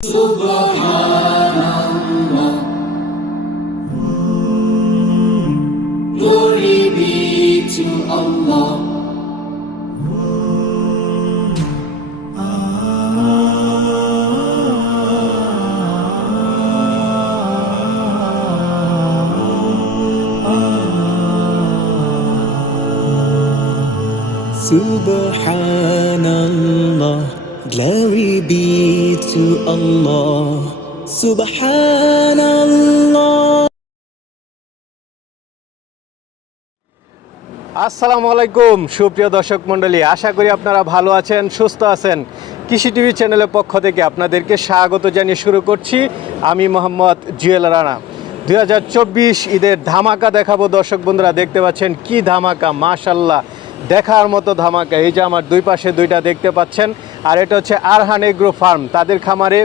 Glory be to Allah. Subhanallah, glory be to Allah. Subhanallah. আসসালামু আলাইকুম, সুপ্রিয় দর্শক মণ্ডলী। আশা করি আপনারা ভালো আছেন, সুস্থ আছেন। কৃষি টিভি চ্যানেলের পক্ষ থেকে আপনাদেরকে স্বাগত জানিয়ে শুরু করছি। আমি মোহাম্মদ জুয়েল রানা। দুই হাজার চব্বিশ ঈদের ধামাকা দেখাবো। দর্শক বন্ধুরা, দেখতে পাচ্ছেন কি ধামাকা? মাশাল্লাহ দেখার মতো ধামাকা। এই যে আমার দুই পাশে দুইটা দেখতে পাচ্ছেন। আর এটা হচ্ছে আরহান এগ্রো ফার্ম। তাদের খামারে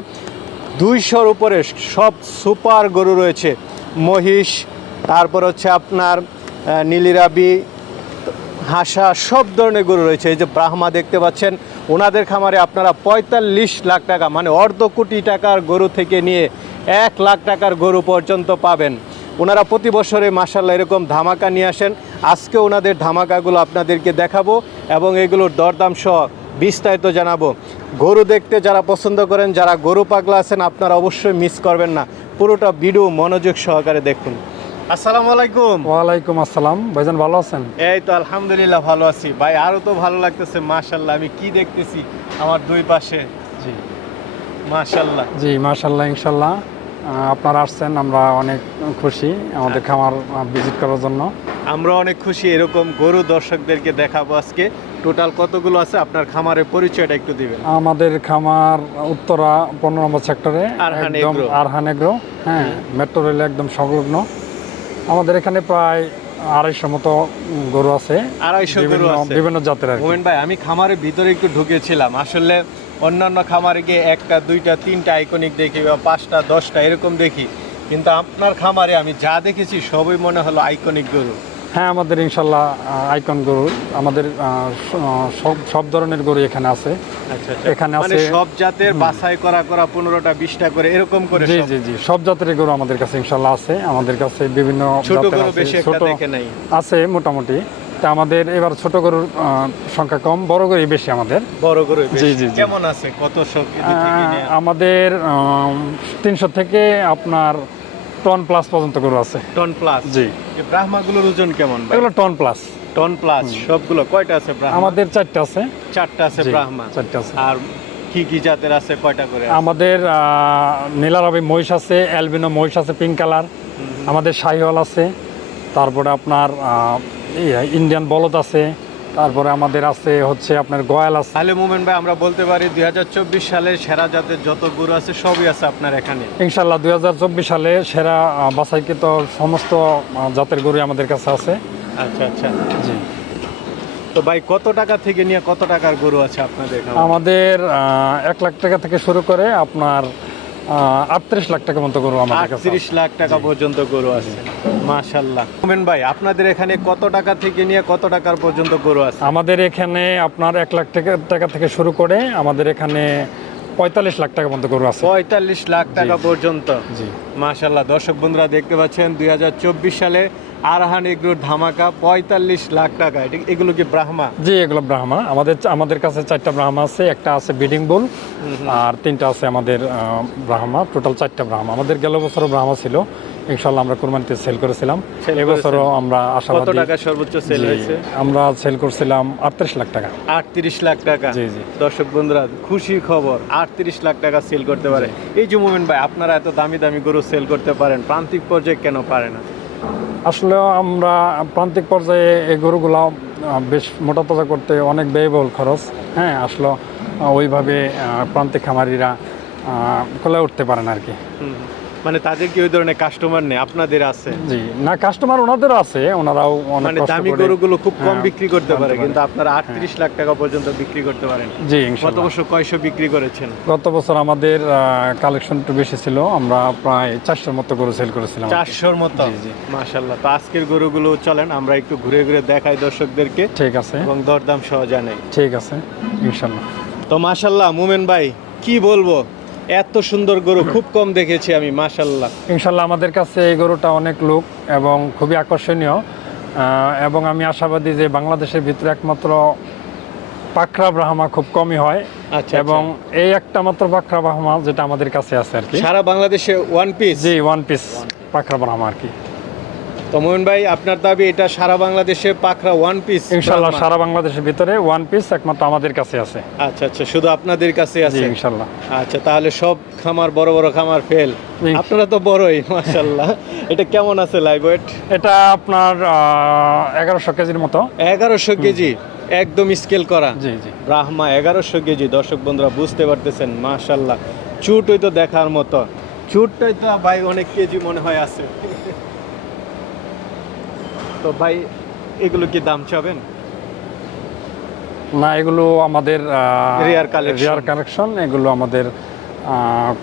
দুইশোর উপরে সব সুপার গরু রয়েছে। মহিষ, তারপর হচ্ছে আপনার নীলিরাবি, হাসা, সব ধরনের গরু রয়েছে। এই যে ব্রাহ্মা দেখতে পাচ্ছেন, ওনাদের খামারে আপনারা পঁয়তাল্লিশ লাখ টাকা মানে অর্ধ কোটি টাকার গরু থেকে নিয়ে এক লাখ টাকার গরু পর্যন্ত পাবেন। ওনারা প্রতি বছরে মাসাল্লাহ এরকম ধামাকা নিয়ে আসেন। আজকে ওনাদের ধামাকাগুলো আপনাদেরকে দেখাবো এবং এগুলোর দরদাম সহ বিস্তারিত জানাব। গরু দেখতে যারা পছন্দ করেন যারা গরু পাগলা আছেন আপনারা অবশ্যই মিস করবেন না। পুরোটা ভিডিও মনোযোগ সহকারে দেখুন। আসসালামু আলাইকুম। ওয়ালাইকুম আসসালাম। ভাইজান ভালো আছেন? এই তো আলহামদুলিল্লাহ ভালো আছি। ভাই আরও তো ভালো লাগতেছে মাশাল্লাহ আমি কি দেখতেছি? আমার দুই পাশে। জি মাশাল্লাহ জি মাশাল্লাহ ইনশাল্লাহ আপনারা আসছেন আমরা অনেক খুশি আমাদের খামার ভিজিট করার জন্য। আমরা অনেক খুশি এরকম গরু দর্শকদেরকে দেখাবো আজকে। টোটাল কতগুলো আছে? আপনার খামারের পরিচয়টা একটু দিবেন। আমাদের খামার উত্তরা পনেরো নম্বর সেক্টরে আরহান একদম এগ্রো। হ্যাঁ মেট্রো রেলে একদম সংলগ্ন। আমাদের এখানে প্রায় আড়াইশো মতো গরু আছে। আড়াইশো গরু বিভিন্ন জাতের আর ভাই আমি খামারের ভিতরে একটু ঢুকেছিলাম। আসলে অন্যান্য খামারে গিয়ে একটা দুইটা তিনটা আইকনিক দেখি বা পাঁচটা দশটা এরকম দেখি। কিন্তু আপনার খামারে আমি যা দেখেছি সবই মনে হলো আইকনিক গরু। হ্যাঁ আমাদের ইনশাল্লাহ আইকন গরু। আমাদের সব সব ধরনের গরু এখানে আছে। আচ্ছা এখানে মানে আছে- সব জাতের বাছাই করা করা পনেরোটা বিশটা করে এরকম করে জি জি জি। সব জাতের গরু আমাদের কাছে ইনশাল্লাহ আছে। আমাদের কাছে বিভিন্ন ছোট গরু বেশি একটা ছোট দেখে নাই। আছে মোটামুটি। তা আমাদের এবার ছোট গরুর সংখ্যা কম বড় গরুই বেশি আমাদের। বড় গরু জি, জি, জি। কেমন আছে? কত শখ আমাদের তিনশো থেকে আপনার টন প্লাস পর্যন্ত গরু আছে। Ton plus? জি। ব্রাহ্মাগুলোর ওজন কেমন এগুলো টন প্লাস। টন প্লাস সবগুলো। কয়টা আছে আমাদের চারটে আছে। চারটা আছে ব্রাহ্মা। চারটে আছে। আর কি কি জাতের আছে কয়টা করে? আমাদের নীলারবি মহিষ আছে অ্যালবিনো মহিষ আছে পিঙ্ক কালার। আমাদের শাহিওয়াল আছে। তারপরে আপনার ইন্ডিয়ান বলদ আছে তারপরে আমাদের আছে হচ্ছে আপনার গয়াল আছে। তাহলে মোমেন ভাই আমরা বলতে পারি দুই সালের সেরা জাতের যত গরু আছে সবই আছে আপনার এখানে। ইনশাল্লাহ দুই হাজার চব্বিশ সালে সেরা বাছাইকৃত সমস্ত জাতের গরু আমাদের কাছে আছে। আচ্ছা আচ্ছা। জি। তো ভাই কত টাকা থেকে নিয়ে কত টাকার গরু আছে আপনাদের আমাদের এক লাখ টাকা থেকে শুরু করে আপনার আটত্রিশ লাখ টাকা মতো গরু আমার আটত্রিশ লাখ টাকা পর্যন্ত গরু আছে। মাশাল্লাহ মোমেন ভাই আপনাদের এখানে কত টাকা থেকে নিয়ে কত টাকার পর্যন্ত গরু আছে? আমাদের এখানে আপনার এক লাখ টাকা টাকা থেকে শুরু করে আমাদের এখানে পঁয়তাল্লিশ লাখ টাকা মতো গরু আছে। পঁয়তাল্লিশ লাখ টাকা পর্যন্ত। জি। মাশাল্লাহ দর্শক বন্ধুরা দেখতে পাচ্ছেন দুই হাজার চব্বিশ সালে আরহান এগ্রোর ধামাকা পঁয়তাল্লিশ লাখ টাকা। এগুলো কি ব্রাহ্মা? জি এগুলো ব্রাহ্মা। আমাদের আমাদের কাছে চারটা ব্রাহ্মা আছে একটা আছে বিডিং বুল আর তিনটা আছে আমাদের ব্রাহ্মা। টোটাল চারটা ব্রাহ্মা। আমাদের গেল বছরও ব্রাহ্মা ছিল। ইনশাল্লাহ আমরা কোরবানিতে সেল করেছিলাম। এবছরও আমরা কত টাকা সর্বোচ্চ সেল হয়েছে? আমরা সেল করছিলাম আটত্রিশ লাখ টাকা। আটত্রিশ লাখ টাকা। জি জি। দর্শক বন্ধুরা খুশির খবর আটত্রিশ লাখ টাকা সেল করতে পারে। এই যে মোমেন ভাই আপনারা এত দামি দামি গরু সেল করতে পারেন প্রান্তিক পর্যায়ে কেন পারে না? আসলে আমরা প্রান্তিক পর্যায়ে এই গরুগুলো বেশ মোটা তাজা করতে অনেক ব্যয়বহুল খরচ হ্যাঁ আসলে ওইভাবে প্রান্তিক খামারিরা খোলা উঠতে পারেন আর কি। মানে তাদের কি ওই ধরনের কাস্টমার নেই? আপনাদের আছে? জি। না কাস্টমার ওনাদের আছে। ওনারাও মানে দামি গরুগুলো খুব কম হ্যাঁ, বিক্রি করতে পারে। কিন্তু আপনারা আটত্রিশ লাখ টাকা পর্যন্ত বিক্রি করতে পারেন। জি গত বছর কয়শো বিক্রি করেছেন? গত বছর আমাদের কালেকশন একটু বেশি ছিল। আমরা প্রায় চারশোর মতো গরু সেল করেছিলাম। চারশোর মতো। মাশাল্লাহ তো আজকের গরুগুলো চলেন আমরা একটু ঘুরে ঘুরে দেখাই দর্শকদেরকে। ঠিক আছে। এবং দরদাম সহ জানাই। ঠিক আছে ইনশাল্লাহ। তো মাশাল্লাহ মুমেন ভাই কি বলব? এত সুন্দর গরু খুব কম দেখেছি আমি মাশাল্লাহ ইনশাল্লাহ আমাদের কাছে এই গরুটা অনেক লোক এবং খুবই আকর্ষণীয়। এবং আমি আশাবাদী যে বাংলাদেশের ভিতরে একমাত্র পাখরা ব্রাহ্মা খুব কমই হয় আচ্ছা এবং এই একটা মাত্র পাখরা ব্রাহ্মা যেটা আমাদের কাছে আছে আর কি। সারা বাংলাদেশে ওয়ান পিস জি ওয়ান পিস পাখরা ব্রাহ্মা আর কি। তো মোহন ভাই আপনার দাবি এটা সারা বাংলাদেশে পাখরা ওয়ান পিস ইনশাল্লাহ সারা বাংলাদেশের ভিতরে ওয়ান পিস একমাত্র আমাদের কাছে আছে। আচ্ছা আচ্ছা শুধু আপনাদের কাছে আছে? ইনশাল্লাহ। আচ্ছা তাহলে সব খামার বড় বড় খামার ফেল আপনারা তো বড়ই মাশাল্লাহ এটা কেমন আছে লাইভ ওয়েট এটা আপনার এগারোশো কেজির মতো। এগারোশো কেজি? একদম স্কেল করা। জি জি। ব্রাহ্মা এগারোশো কেজি। দর্শক বন্ধুরা বুঝতে পারতেছেন মাশাল্লাহ চুটই তো দেখার মতো। চুটটাই তো ভাই অনেক কেজি মনে হয় আছে। তো ভাই এগুলো কি দাম চাবেন? না এগুলো আমাদের Rare collection. রেয়ার কালেকশন এগুলো আমাদের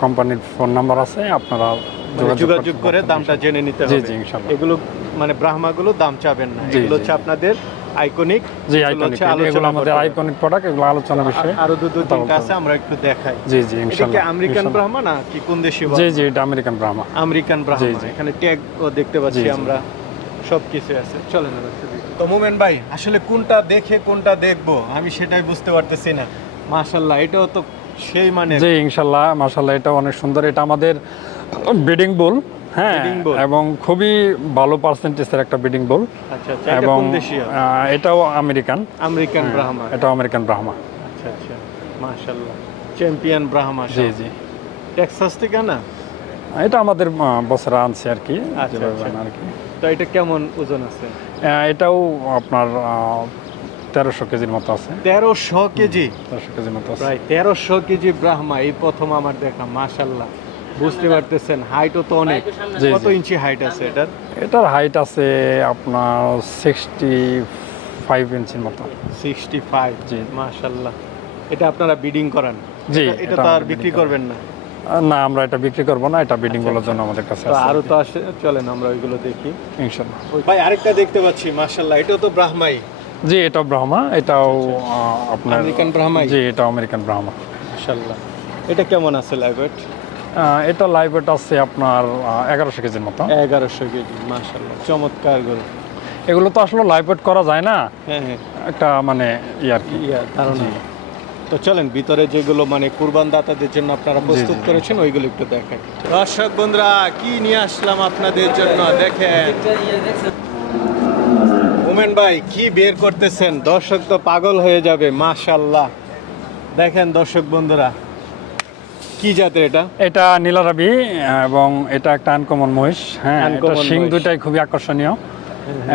কোম্পানির ফোন নাম্বার আছে আপনারা মানে যোগাযোগ করে দামটা জেনে নিতে হবে। জি, ইনশাল্লাহ। এগুলো মানে ব্রাহ্মাগুলো দাম চাবেন না। এগুলো হচ্ছে আপনাদের আইকনিক জি আইকনিক এগুলো আমাদের আইকনিক প্রোডাক্ট এগুলো আলোচনা বিষয়ে আরও দু দু কথা তিনটা আছে আমরা একটু দেখাই। জি জি ইনশাআল্লাহ এটা কি আমেরিকান ব্রাহ্মা না? কি কোন দেশি জি জি এটা আমেরিকান ব্রাহ্মা আমেরিকান ব্রাহ্মা এখানে ট্যাগ ও দেখতে পাচ্ছি। আমরা। সব কিছু আছে। চলেন তো মোমেন ভাই আসলে কোনটা দেখে কোনটা দেখব? আমি সেটাই বুঝতে পারতেছি না। মাশাল্লাহ এটাও তো সেই মানে। জি ইনশাল্লাহ মাশাল্লাহ এটা অনেক সুন্দর। এটা আমাদের বিডিং বুল হ্যাঁ এবং খুবই ভালো পার্সেন্টেজের একটা বিডিং বুল। আচ্ছা আচ্ছা এবং এটাও আমেরিকান। আমেরিকান ব্রাহ্মা। এটাও আমেরিকান ব্রাহ্মা। আচ্ছা আচ্ছা মাশাল্লাহ চ্যাম্পিয়ন ব্রাহ্মা জি জি। টেক্সাস থেকে না? এটা আমাদের বছরে আনছে আর কি আচ্ছা, আর কি। তো এটা কেমন ওজন আছে? এটাও আপনার তেরোশো কেজির মতো আছে। তেরোশো কেজি? তেরোশো কেজির মতো আছে। প্রায় তেরোশো কেজি ব্রাহ্মা এই প্রথম আমার দেখা মাশাল্লাহ বুঝতে পারতেছেন হাইটও তো অনেক। কত ইঞ্চি হাইট আছে এটার? এটার হাইট আছে আপনার সিক্সটি ফাইভ ইঞ্চির মতো। সিক্সটি ফাইভ জি। মাশাল্লাহ এটা আপনারা বিডিং করান। জি, এটা- তো আর বিক্রি করবেন না। না আমরা এটা বিক্রি করব না এটা বিডিংগুলোর জন্য আমাদের কাছে তো আছে। আরও তো আসে চলেন আমরা ওইগুলো দেখি। ইনশাল্লাহ। ভাই আরেকটা দেখতে পাচ্ছি মাশাল্লাহ এটাও তো ব্রাহ্মাই। জি এটাও ব্রাহ্মা এটাও আপনার আমেরিকান ব্রাহ্মাই? জি এটা আমেরিকান ব্রাহ্মা। মাশাল্লাহ এটা কেমন আছে লাইভেট এটা লাইভ ওয়েট আছে আপনার এগারোশো কেজির মতো। এগারোশো কেজি মাশাল্লাহ চমৎকার গরু। এগুলো তো আসলে লাইভ ওয়েট করা যায় না। হ্যাঁ হ্যাঁ। একটা মানে ইয়ে আর কি। ধারণা। তো চলেন ভিতরে যেগুলো মানে কুরবান দাতাদের জন্য আপনারা প্রস্তুত করেছেন ওইগুলো একটু দেখেন দর্শক বন্ধুরা কি নিয়ে আসলাম আপনাদের জন্য? দেখেন। ওমেন ভাই কি বের করতেছেন? দর্শক তো পাগল হয়ে যাবে মাশাল্লাহ দেখেন দর্শক বন্ধুরা কি জাতের এটা? এটা নীলারাবি এবং এটা একটা আনকমন মহিষ হ্যাঁ এটা শিং। দুটাই খুবই আকর্ষণীয়।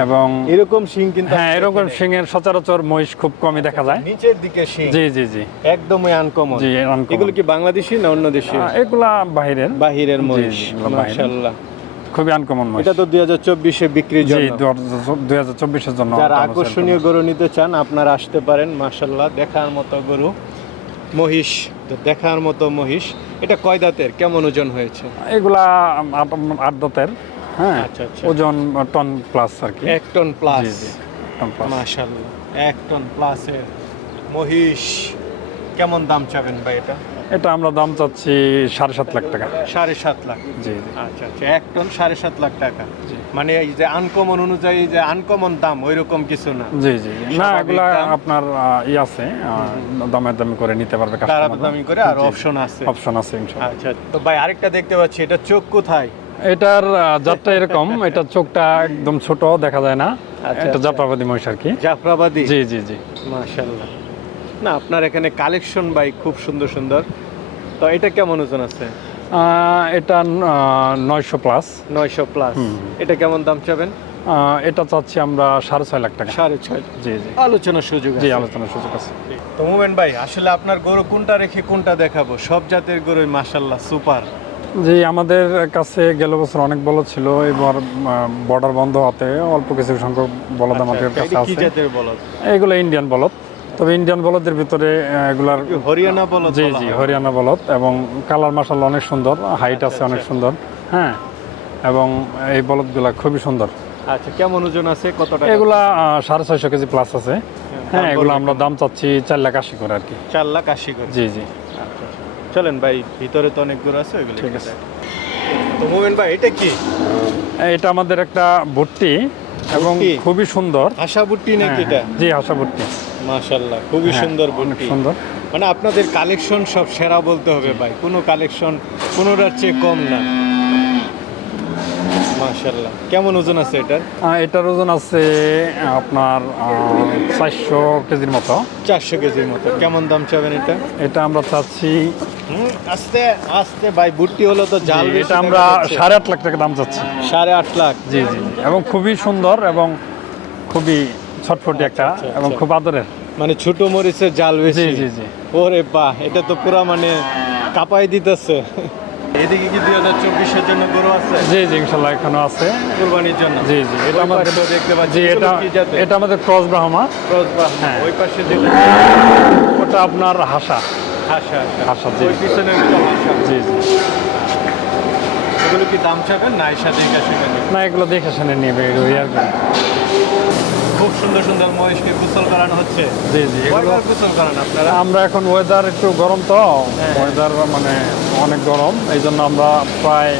এবং এরকম শিং কিন্তু হ্যাঁ এরকম শিংয়ের সচরাচর মহিষ খুব কমই দেখা যায়। নিচের দিকে শিং। জি জি জি। একদমই আনকমন জি। এগুলো কি বাংলাদেশি না অন্য দেশি? এগুলা বাহিরের। বাহিরের মহিষ জি। মাশাল্লাহ খুবই আনকমন মহিষ। এটা তো দুই হাজার চব্বিশে বিক্রির জন্য। দুই হাজার চব্বিশের জন্য যারা আকর্ষণীয় গরু নিতে চান আপনারা আসতে পারেন মাশাল্লাহ দেখার মতো গরু মহিষ তো দেখার মতো মহিষ। এটা কয় দাঁতের? কেমন ওজন হয়েছে? এগুলা আট দাঁতের। হ্যাঁ আচ্ছা, আচ্ছা। ওজন টন প্লাস আর কি। এক টন প্লাস মাশাল্লাহ এক টন প্লাসের মহিষ কেমন দাম চাবেন ভাই এটা? এটা আমরা দাম চাচ্ছি সাড়ে সাত লাখ টাকা। সাড়ে সাত লাখ। জি আচ্ছা আচ্ছা এক টন সাড়ে সাত লাখ টাকা। মানে এই যে আনকমন অনুযায়ী যে আনকমন দাম ওই রকম কিছু না। জি জি না এগুলা আপনার ই আছে দামের দামি করে নিতে পারবে তারা দামি করে আর অপশন আছে। অপশন আছে আচ্ছা তো ভাই আরেকটা দেখতে পাচ্ছি এটা চোখ কোথায়? এটার জাতটা এরকম এটা চোখটা একদম ছোট দেখা যায় না। আচ্ছা, এটা আচ্ছা। জাফরাবাদী মহিষ আর কি। জাফরাবাদী? জি জি জি। মাশাল্লাহ না আপনার এখানে কালেকশন ভাই খুব সুন্দর সুন্দর। তো এটা কেমন ওজন আছে? এটা নয়শো প্লাস। নয়শো প্লাস। এটা কেমন দাম চাবেন? এটা চাচ্ছি আমরা সাড়ে ছয় লাখ টাকা। সাড়ে ছয়। জি জি। আলোচনার সুযোগ জি আলোচনার সুযোগ আছে। তো মোমেন ভাই আসলে আপনার গরু কোনটা রেখে কোনটা দেখাবো? সব জাতের গরুই মাশাল্লাহ সুপার। জি আমাদের কাছে গেল বছর অনেক বলদ ছিল এবার বর্ডার বন্ধ হতে অল্প কিছু সংখ্যক বলদ আমাদের কাছে আচ্ছা, আছে। এগুলো ইন্ডিয়ান বলদ। তবে ইন্ডিয়ান বলদের ভিতরে এগুলার হরিয়ানা বলদ জি জি হরিয়ানা বলদ এবং কালার মাসাল অনেক সুন্দর হাইট আছে অনেক সুন্দর হ্যাঁ এবং এই বলদগুলা খুবই সুন্দর। আচ্ছা কেমন ওজন আছে? কত টাকা? এগুলা সাড়ে ছয়শো কেজি প্লাস আছে। হ্যাঁ দাম এগুলো আমরা দাম চাচ্ছি চার লাখ আশি করে আর কি। চার লাখ আশি করে। জি জি। আচ্ছা, আচ্ছা। চলেন ভাই ভিতরে তো অনেক দূর আছে ওইগুলো ঠিক আছে। তো মোমেন ভাই এটা কি? এটা আমাদের একটা ভুট্টি এবং খুবই সুন্দর। আশা ভর্তি নাকি এটা? হ্যাঁ, জি আশা ভুট্টি। মাশাল্লাহ খুবই হ্যাঁ, সুন্দর অনেক সুন্দর। মানে আপনাদের কালেকশন সব সেরা বলতে হবে ভাই কোনো কালেকশন কোনোটার চেয়ে কম না। মাশাল্লাহ কেমন ওজন আছে এটার? এটার ওজন আছে আপনার চারশো কেজির মতো। চারশো কেজির মতো। কেমন দাম চাবেন এটা? এটা আমরা চাচ্ছি আস্তে আস্তে ভাই বুট্টি হলো তো জাল এটা আমরা সাড়ে আট লাখ টাকা দাম চাচ্ছি। সাড়ে আট লাখ? জি জি এবং খুবই সুন্দর এবং খুবই ছটফটি একটা আচ্ছা, এবং আচ্ছা। খুব আদরের। মানে ছোট মরিচের জাল বেশি। জি, জি, জি। ওরে বাহ এটা তো পুরা মানে কাপাই দিতেছে। এদিকে কি দুই হাজার চব্বিশের জন্য গরু আছে? জি জি ইনশাল্লাহ এখনও আছে। কুরবানির জন্য। জি জি এটা আমাদের দেখতে পাচ্ছি এটা এটা আমাদের ক্রস ব্রাহ্মা। ক্রস বাহ হ্যাঁ। ওই পাশে যেটা ওটা আপনার হাসা। হাসা হাসা, জি। পিছনে জি জি। এগুলো কি দাম চাবেন না সাথে একা সেখানে? না এগুলো দেখে শুনে নিবে ওই আর কি। সুন্দর সুন্দর মহিষকে গোসল করানো হচ্ছে। জি জি গোসল করান আপনারা? আমরা এখন ওয়েদার একটু গরম তো। হ্যাঁ। ওয়েদার মানে অনেক গরম এই জন্য আমরা প্রায়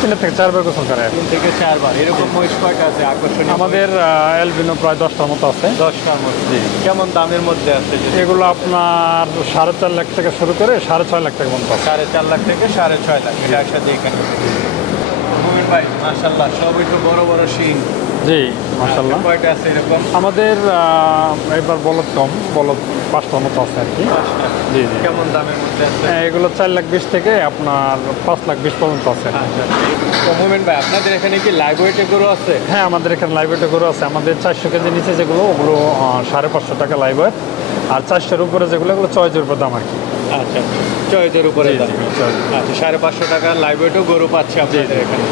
তিন থেকে চারবার গোসল করে তিন থেকে চারবার। এরকম মহিষ কয়টা আছে আকর্ষণীয় আমাদের এলবিনো প্রায় দশটার মতো আছে? দশটার মধ্যে কেমন দামের মধ্যে আছে? এগুলো আপনার সাড়ে চার লাখ থেকে শুরু করে সাড়ে ছয় লাখ টাকা পর্যন্ত সাড়ে চার লাখ থেকে সাড়ে ছয় লাখ। এটা একসাথে এখানে। ভাই মাশাল্লাহ সব একটু বড় বড় শিং। জি মাসাল্লাহ কয়টা আছে এরকম? আমাদের এবার বলদ কম বলদ পাঁচটার মতো আছে আর কি। জি জি। কেমন দামের মধ্যে আছে? হ্যাঁ, এগুলো চার লাখ বিশ থেকে আপনার পাঁচ লাখ বিশ পর্যন্ত আছে। আচ্ছা তো ভাই আপনাদের এখানে কি লাইভ ওয়েটে গরু আছে? হ্যাঁ আমাদের এখানে লাইব্রেরিটা গরু আছে। আমাদের চারশো কেজি নিচে যেগুলো ওগুলো সাড়ে পাঁচশো টাকা লাইব্রেরি আর চারশোর উপরে যেগুলো এগুলো চয়েজের উপর দাম আর কি। আচ্ছা চয়েজের উপরে জি, দাম। আচ্ছা সাড়ে পাঁচশো টাকা লাইভ ওয়েটও গরু পাচ্ছে আপনাদের এখানে।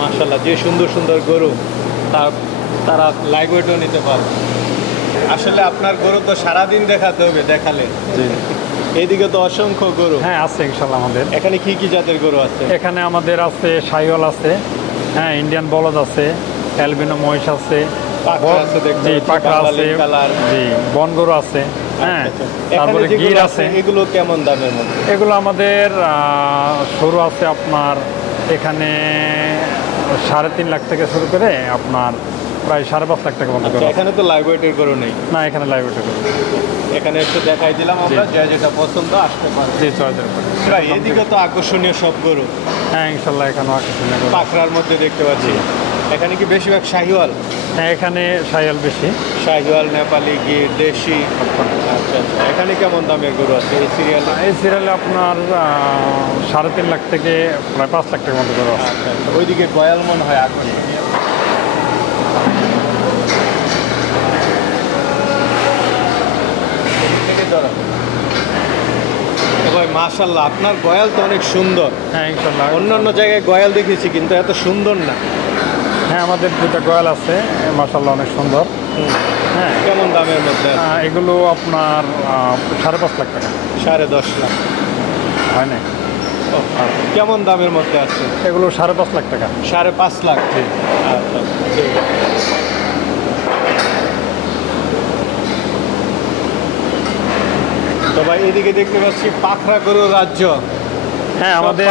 মাশাল্লাহ যে সুন্দর সুন্দর গরু। তার তারা লাইভ ওয়েটও নিতে পারবে আসলে আপনার গরু তো সারাদিন দেখাতে হবে দেখালে। জি। এইদিকে তো অসংখ্য গরু। হ্যাঁ আছে ইনশাল্লাহ আমাদের। এখানে কি কি জাতের গরু আছে? এখানে আমাদের আছে সাইওয়াল আছে হ্যাঁ ইন্ডিয়ান বলদ আছে অ্যালবিনো মহিষ আছে আছে জি জি আছে হ্যাঁ আচ্ছা, আচ্ছা। তারপরে গির আছে এগুলো কেমন দামের মধ্যে? এগুলো আমাদের শুরু আছে আপনার এখানে সাড়ে তিন লাখ থেকে শুরু করে আপনার প্রায় সাড়ে পাঁচ লাখ টাকা পর্যন্ত আচ্ছা এখানে তো লাইভ ওয়েটের নেই। না এখানে লাইব্রেরিটা গরু এখানে একটু দেখাই দিলাম আমরা যে যেটা পছন্দ আসতে পারে। জি চয়েসের উপরে। এদিকে তো আকর্ষণীয় সব গরু। হ্যাঁ ইনশাল্লাহ এখানে আকর্ষণীয় পাখরার পাকড়ার মধ্যে দেখতে পাচ্ছি। এখানে কি বেশিরভাগ শাহিওয়াল? হ্যাঁ এখানে সাইয়াল বেশি। শাহিওয়াল নেপালি গির দেশি? আচ্ছা আচ্ছা। এখানে কেমন দামের গরু আছে এই সিরিয়াল এই সিরিয়ালে আপনার সাড়ে তিন লাখ থেকে প্রায় পাঁচ লাখ টাকার মতো গরু আছে। আচ্ছা আচ্ছা। ওইদিকে গয়াল মনে হয় ভাই মাশাল্লাহ আপনার গয়াল তো অনেক সুন্দর। হ্যাঁ ইনশাল্লাহ অন্যান্য জায়গায় গয়াল দেখেছি কিন্তু এত সুন্দর না। হ্যাঁ আমাদের দুটা গোয়াল আছে মাসাল্লাহ অনেক সুন্দর। হ্যাঁ কেমন দামের মধ্যে এগুলো আপনার সাড়ে পাঁচ লাখ টাকা। সাড়ে দশ লাখ। হয় না কেমন দামের মধ্যে আছে? এগুলো সাড়ে পাঁচ লাখ টাকা। সাড়ে পাঁচ লাখ। জি। আচ্ছা তো ভাই এদিকে দেখতে পাচ্ছি পাখরা গরুর রাজ্য। হ্যাঁ আমাদের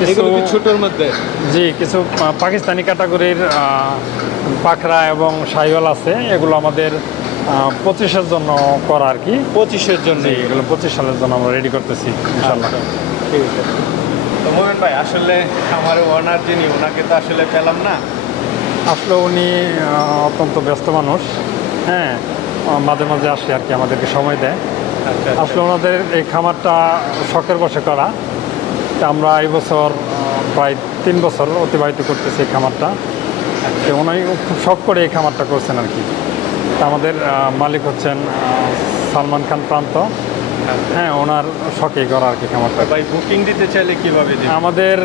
কিছু ছোটোর মধ্যে? জি কিছু পাকিস্তানি ক্যাটাগরির পাখরা এবং সাইওয়াল আছে। এগুলো আমাদের পঁচিশের জন্য করা আর কি। পঁচিশের জন্য? এগুলো পঁচিশ সালের জন্য আমরা রেডি করতেছি ইনশাল্লাহ আচ্ছা, ঠিক আছে। তো মোমেন ভাই আসলে আমার ওনার যিনি ওনাকে তো আসলে পেলাম না। আসলে উনি অত্যন্ত ব্যস্ত মানুষ। হ্যাঁ মাঝে মাঝে আসে আর কি আমাদেরকে সময় দেয়। আচ্ছা আসলে ওনাদের এই খামারটা শখের বসে করা। আমরা এই বছর প্রায় তিন বছর অতিবাহিত করতেছি এই খামারটা। তো উনি খুব শখ করে এই খামারটা করছেন আর কি। আমাদের মালিক হচ্ছেন সালমান খান প্রান্ত। হ্যাঁ ওনার শখেই করা আর কি খামারটা। ভাই বুকিং দিতে চাইলে কীভাবে আমাদের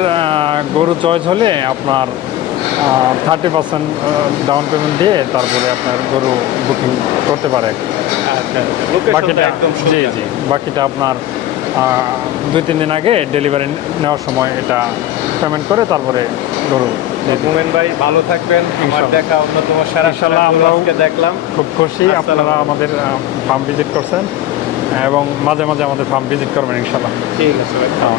গরু চয়েস হলে আপনার থার্টি পার্সেন্ট ডাউন পেমেন্ট দিয়ে তারপরে আপনার গরু বুকিং করতে পারে। আচ্ছা বাকিটা একদম জি জি বাকিটা আপনার দুই তিন দিন আগে ডেলিভারি নেওয়ার সময় এটা পেমেন্ট করে তারপরে গরু দিই। মোমেন ভাই ভালো থাকবেন। আমার। দেখা অন্যতম সারা ইনশাল্লাহ আমরাও দেখলাম। খুব খুশি। আপনারা আমাদের ফার্ম ভিজিট করছেন। এবং মাঝে মাঝে আমাদের ফার্ম ভিজিট করবেন ইনশাল্লাহ। ঠিক আছে ভাই।